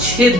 6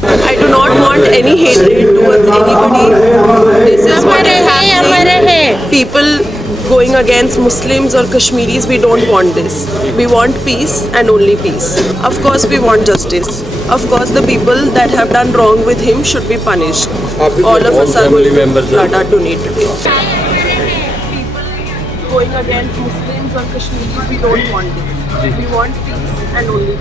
I do not want any hatred towards anybody. This is what is happening. People going against Muslims or Kashmiris, we don't want this. We want peace and only peace. Of course we want justice. Of course the people that have done wrong with him should be punished. All of us are going to blood are donated. Going against Muslims or Kashmiris, we don't want this. We want peace and only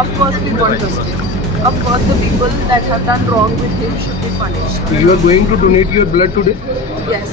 Of course we want justice. Of course the people that have done wrong with him should be punished. You are going to donate your blood today? Yes.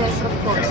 Yes, of course.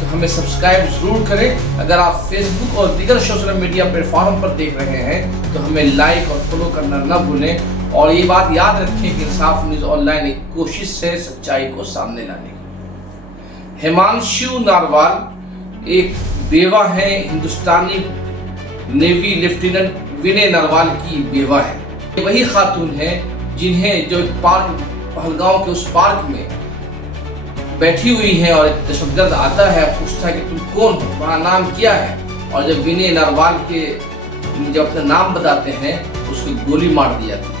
تو ہمیں subscribe ضرور کریں. اگر آپ face بک اور دیگر social media plate form پر دیکھ رہے ہیں تو ہمیں لائک اور فالو کرنا نہ بھولیں. اور یہ بات یاد رکھیں کہ انصاف نیوز آن لائن ایک کوشش ہے سچائی کو سامنے لانے کی. ہمانشو ناروال ایک بیوہ ہیں, ہندوستانی نیوی لیفٹیننٹ ونے ناروال کی بیوہ ہے. وہی خاتون ہیں جنہیں جو پارک پہلگاؤں کے اس پارک میں بیٹھی ہوئی ہیں اور ایک دہشت گرد آتا ہے, پوچھتا ہے کہ تم کون ہو, تمہارا نام کیا ہے, اور جب ونے ناروال کے جب اپنا نام بتاتے ہیں اس کو گولی مار دی جاتی ہے.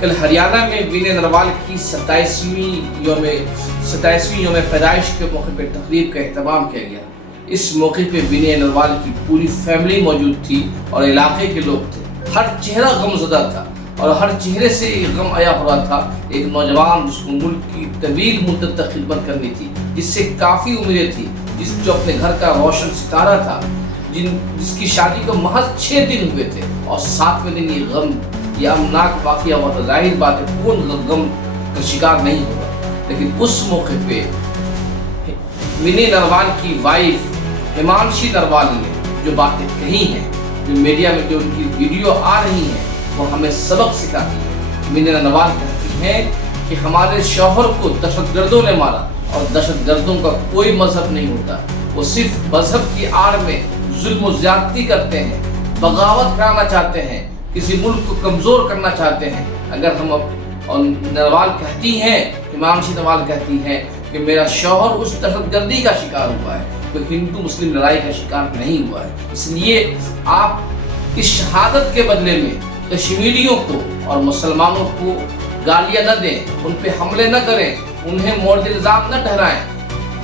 کل ہریانہ میں ونے ناروال کی 27ویں یوم پیدائش کے موقع پہ تقریب کا اہتمام کیا گیا. اس موقع پہ ونے ناروال کی پوری فیملی موجود تھی اور علاقے کے لوگ تھے. ہر چہرہ غم زدہ تھا اور ہر چہرے سے غم آیا ہوا تھا. ایک نوجوان جس کو ملک کی طویل مدت تک خدمت کرنی تھی, جس سے کافی امیدیں تھی, جو اپنے گھر کا روشن ستارہ تھا, جس کی شادی کو محض 6 دن ہوئے تھے اور 7ویں دن یہ غم, یہ امناک واقعہ ہوا تھا. ظاہر بات ہے کون غم کا شکار نہیں ہوگا. لیکن اس موقع پہ ونے ناروال کی وائف ہمانشی ناروال نے جو باتیں کہی ہیں, جو میڈیا میں جو ان کی ویڈیو آ رہی ہیں, وہ ہمیں سبق سکھاتی ہے. ونے ناروال کہتی ہیں کہ ہمارے شوہر کو دہشت گردوں نے مارا اور دہشت گردوں کا کوئی مذہب نہیں ہوتا. وہ صرف مذہب کی آڑ میں ظلم و زیادتی کرتے ہیں, بغاوت کرانا چاہتے ہیں, کسی ملک کو کمزور کرنا چاہتے ہیں. اگر ہم اور ناروال کہتی ہیں, ہمانشی ناروال کہتی ہیں کہ میرا شوہر اس دہشت گردی کا شکار ہوا ہے, کوئی ہندو مسلم لڑائی کا شکار نہیں ہوا ہے. اس لیے آپ اس شہادت کے بدلے میں کشمیریوں کو اور مسلمانوں کو گالیاں نہ دیں, ان پہ حملے نہ کریں, انہیں مورد الزام نہ ٹھہرائیں.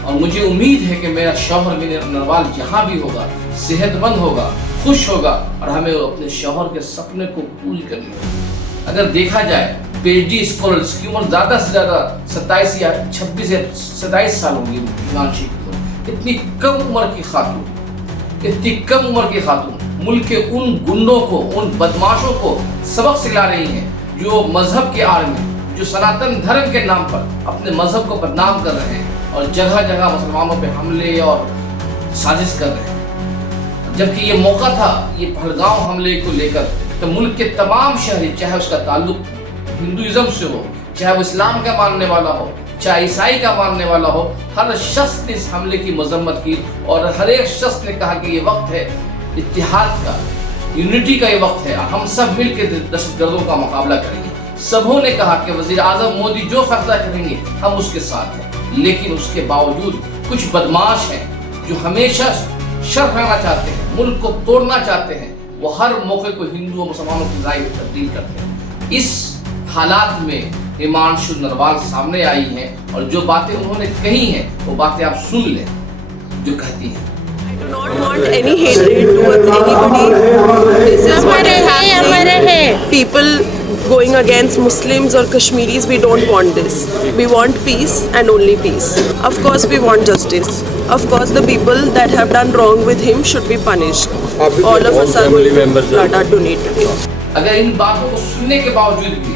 اور مجھے امید ہے کہ میرا شوہر ونے ناروال جہاں بھی ہوگا صحت مند ہوگا, خوش ہوگا, اور ہمیں اپنے شوہر کے سپنے کو پوری کرنی ہوگی. اگر دیکھا جائے پی ایچ ڈی اسکالرز کی عمر زیادہ سے زیادہ 27 یا 26 یا 27 سال ہوگی. ہمانشی کی اتنی کم عمر کی خاتون ملک کے ان گنڈوں کو, ان بدماشوں کو سبق سکھلا رہی ہیں جو مذہب کے آڑ میں, جو سناتن دھرم کے نام پر اپنے مذہب کو بدنام کر رہے ہیں اور جگہ جگہ مسلمانوں پہ حملے اور سازش کر رہے ہیں. جبکہ یہ موقع تھا یہ پہلگاؤں حملے کو لے کر تو ملک کے تمام شہری, چاہے اس کا تعلق ہندوازم سے ہو, چاہے وہ اسلام کا ماننے والا ہو, چاہے عیسائی کا ماننے والا ہو, ہر شخص نے اس حملے کی مذمت کی اور ہر ایک شخص نے کہا کہ یہ وقت ہے اتحاد کا, یونٹی کا یہ وقت ہے, ہم سب مل کے دہشت گردوں کا مقابلہ کریں گے. سبوں نے کہا کہ وزیر اعظم مودی جو فیصلہ کریں گے ہم اس کے ساتھ ہیں. لیکن اس کے باوجود کچھ بدماش ہیں جو ہمیشہ شر پھیلانا چاہتے ہیں, ملک کو توڑنا چاہتے ہیں, وہ ہر موقع کو ہندو اور مسلمانوں کی رائے میں تبدیل کرتے ہیں. اس حالات میں ہمانشو ناروال سامنے آئی ہیں اور جو باتیں انہوں نے کہی ہیں وہ باتیں آپ سن لیں جو kehti ہیں. I do not want any hatred towards anybody. This is what is happening. People going against Muslims or Kashmiris, we don't want this. We want peace and only peace. Of course we want justice. Of course the people that have done wrong with him should be punished. All of us are going to blood are donated. اگر ان باتوں کو سننے کے باوجود بھی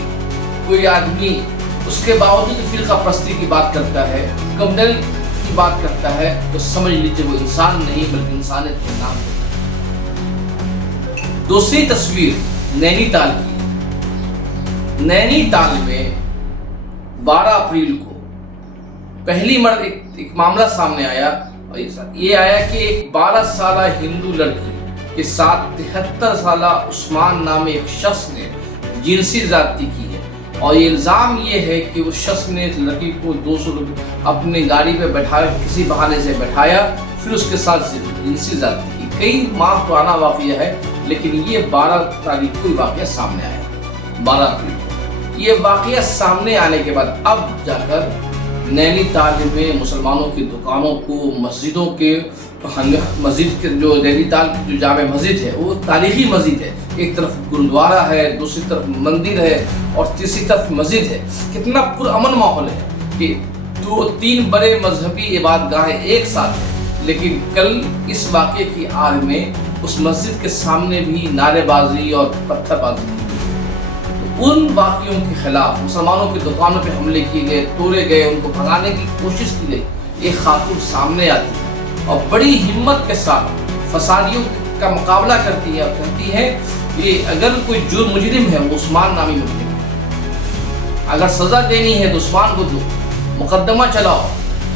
کوئی آدمی اس کے باوجود فرقہ پرستی کی بات کرتا ہے, کمیونل کی بات کرتا ہے, تو سمجھ لیجیے وہ انسان نہیں بلکہ انسانیت کے نام ہے. دوسری تصویر نینی تال کی. نینی تال میں 12 اپریل کو پہلی مرد ایک معاملہ سامنے آیا. یہ آیا کہ ایک 12 سالہ ہندو لڑکی کے ساتھ 73 سالہ عثمان نامی ایک شخص نے جنسی زیادتی کی ہے. اور یہ الزام یہ ہے کہ اس شخص نے اس لڑکی کو 200 روپے اپنے گاڑی پہ بٹھایا, کسی بہانے سے بٹھایا, پھر اس کے ساتھ جنسی زیادتی کی. کئی ماہ پرانا واقعہ ہے لیکن یہ 12 تاریخ کو واقعہ سامنے آیا. 12 اپریل کو یہ واقعہ سامنے آنے کے بعد اب جا کر نینی تال میں مسلمانوں کی دکانوں کو, مسجدوں کے, مسجد کے جو نینی تال کی جو جامع مسجد ہے وہ تاریخی مسجد ہے, ایک طرف گرودوارا ہے, دوسری طرف مندر ہے اور تیسری طرف مسجد ہے. کتنا پرامن ماحول ہے کہ 2-3 بڑے مذہبی عبادت گاہیں ایک ساتھ ہیں. لیکن کل اس واقعے کی آڑ میں اس مسجد کے سامنے بھی نعرے بازی اور پتھر بازی کی. ان واقعوں کے خلاف مسلمانوں کی دکانوں پہ حملے کیے گئے, توڑے گئے, ان کو بھگانے کی کوشش کی گئی. ایک خاتون سامنے آتی ہے اور بڑی ہمت کے ساتھ فسادیوں کا مقابلہ کرتی ہے اور کہتی ہے کہ اگر کوئی جرم مجرم ہے وہ عثمان نامی مجرم ہے، اگر سزا دینی ہے تو عثمان کو دو، مقدمہ چلاؤ،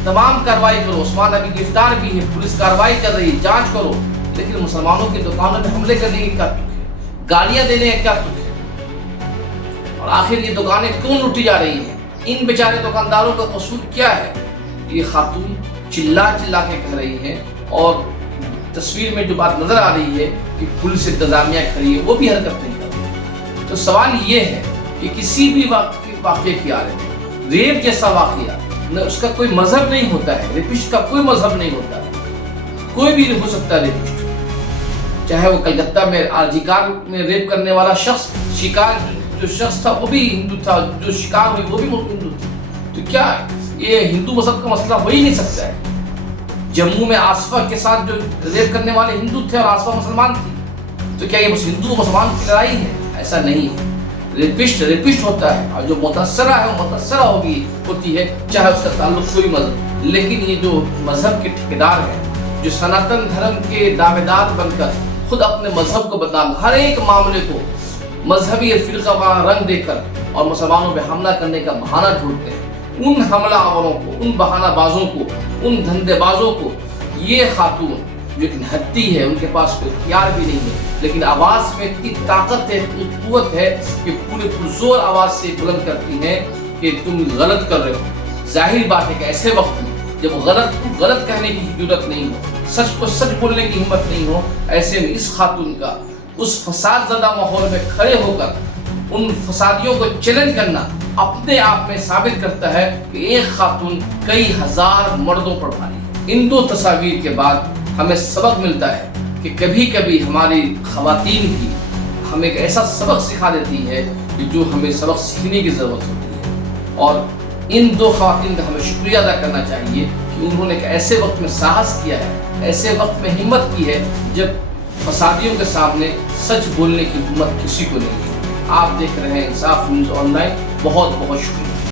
تمام کارروائی کرو، عثمان ابھی گرفتار بھی ہے، پولیس کارروائی کر رہی ہے، جانچ کرو، لیکن مسلمانوں کی دکانوں میں حملے کرنے کی کیا تک ہے، گالیاں دینے کا کیا تک ہے، اور آخر یہ دکانیں کیوں لوٹی جا رہی ہیں؟ ان بیچارے دکانداروں کا قصور کیا ہے؟ یہ خاتون چلا چلا کے کہہ رہی ہیں، اور تصویر میں جو بات نظر آ رہی ہے کہ پولیس انتظامیہ کھڑی ہے وہ بھی حرکت نہیں کر رہی۔ تو سوال یہ ہے کہ کسی بھی واقعے کی آڑے میں ریپ جیسا واقعہ نہ اس کا کوئی مذہب نہیں ہوتا ہے، ریپسٹ کا کوئی مذہب نہیں ہوتا ہے، کوئی بھی ہو سکتا ہے ریپسٹ، چاہے وہ کلکتہ میں شکار میں ریپ کرنے والا شخص، شکار جو شخص تھا وہ بھی ہندو تھا، جو شکار ہوئی وہ بھی ہندو تھی، تو کیا یہ ہندو مذہب کا مسئلہ ہو ہی نہیں سکتا ہے؟ جموں میں آصفہ کے ساتھ جو ریپ کرنے والے ہندو تھے اور آصفہ مسلمان تھی، تو کیا یہ بس ہندو و مسلمان کی لڑائی ہے؟ ایسا نہیں ہے، ریپسٹ ہوتا ہے، اور جو متاثرہ ہے وہ متاثرہ ہوتی ہے، چاہے اس کا تعلق کوئی مذہب، لیکن یہ جو مذہب کے ٹھیکیدار ہیں، جو سناتن دھرم کے دعوے دار بن کر خود اپنے مذہب کو بدنام، ہر ایک معاملے کو مذہبی فرقہ وارانہ رنگ دے کر اور مسلمانوں پہ حملہ کرنے کا بہانہ ڈھونڈتے ہیں، ان حملہ آوروں کو، ان بہانہ بازوں کو، ان دھندے بازوں کو یہ خاتون جو ایک نہتی ہے، ان کے پاس کوئی ہتھیار بھی نہیں ہے، لیکن آواز میں اتنی طاقت ہے، اتنی قوت ہے کہ پورے پرزور آواز سے بلند کرتی ہیں کہ تم غلط کر رہے ہو۔ ظاہر بات ہے کہ ایسے وقت میں جب غلط کہنے کی ضرورت نہیں ہو، سچ کو سچ بولنے کی ہمت نہیں ہو، ایسے میں اس خاتون کا اس فساد زدہ ماحول میں کھڑے ہو کر ان فسادیوں کو چیلنج کرنا اپنے آپ میں ثابت کرتا ہے کہ ایک خاتون کئی ہزار مردوں پر بھاری ہے۔ ان دو تصاویر کے بعد ہمیں سبق ملتا ہے کہ کبھی کبھی ہماری خواتین کی ہمیں ایک ایسا سبق سکھا دیتی ہے کہ جو ہمیں سبق سیکھنے کی ضرورت ہوتی ہے، اور ان دو خواتین کا ہمیں شکریہ ادا کرنا چاہیے کہ انہوں نے ایک ایسے وقت میں ساہس کیا ہے، ایسے وقت میں ہمت کی ہے جب فسادیوں کے سامنے سچ بولنے کی ہمت کسی کو نہیں ہے۔ آپ دیکھ رہے ہیں انصاف نیوز آن لائن، بہت بہت شکریہ۔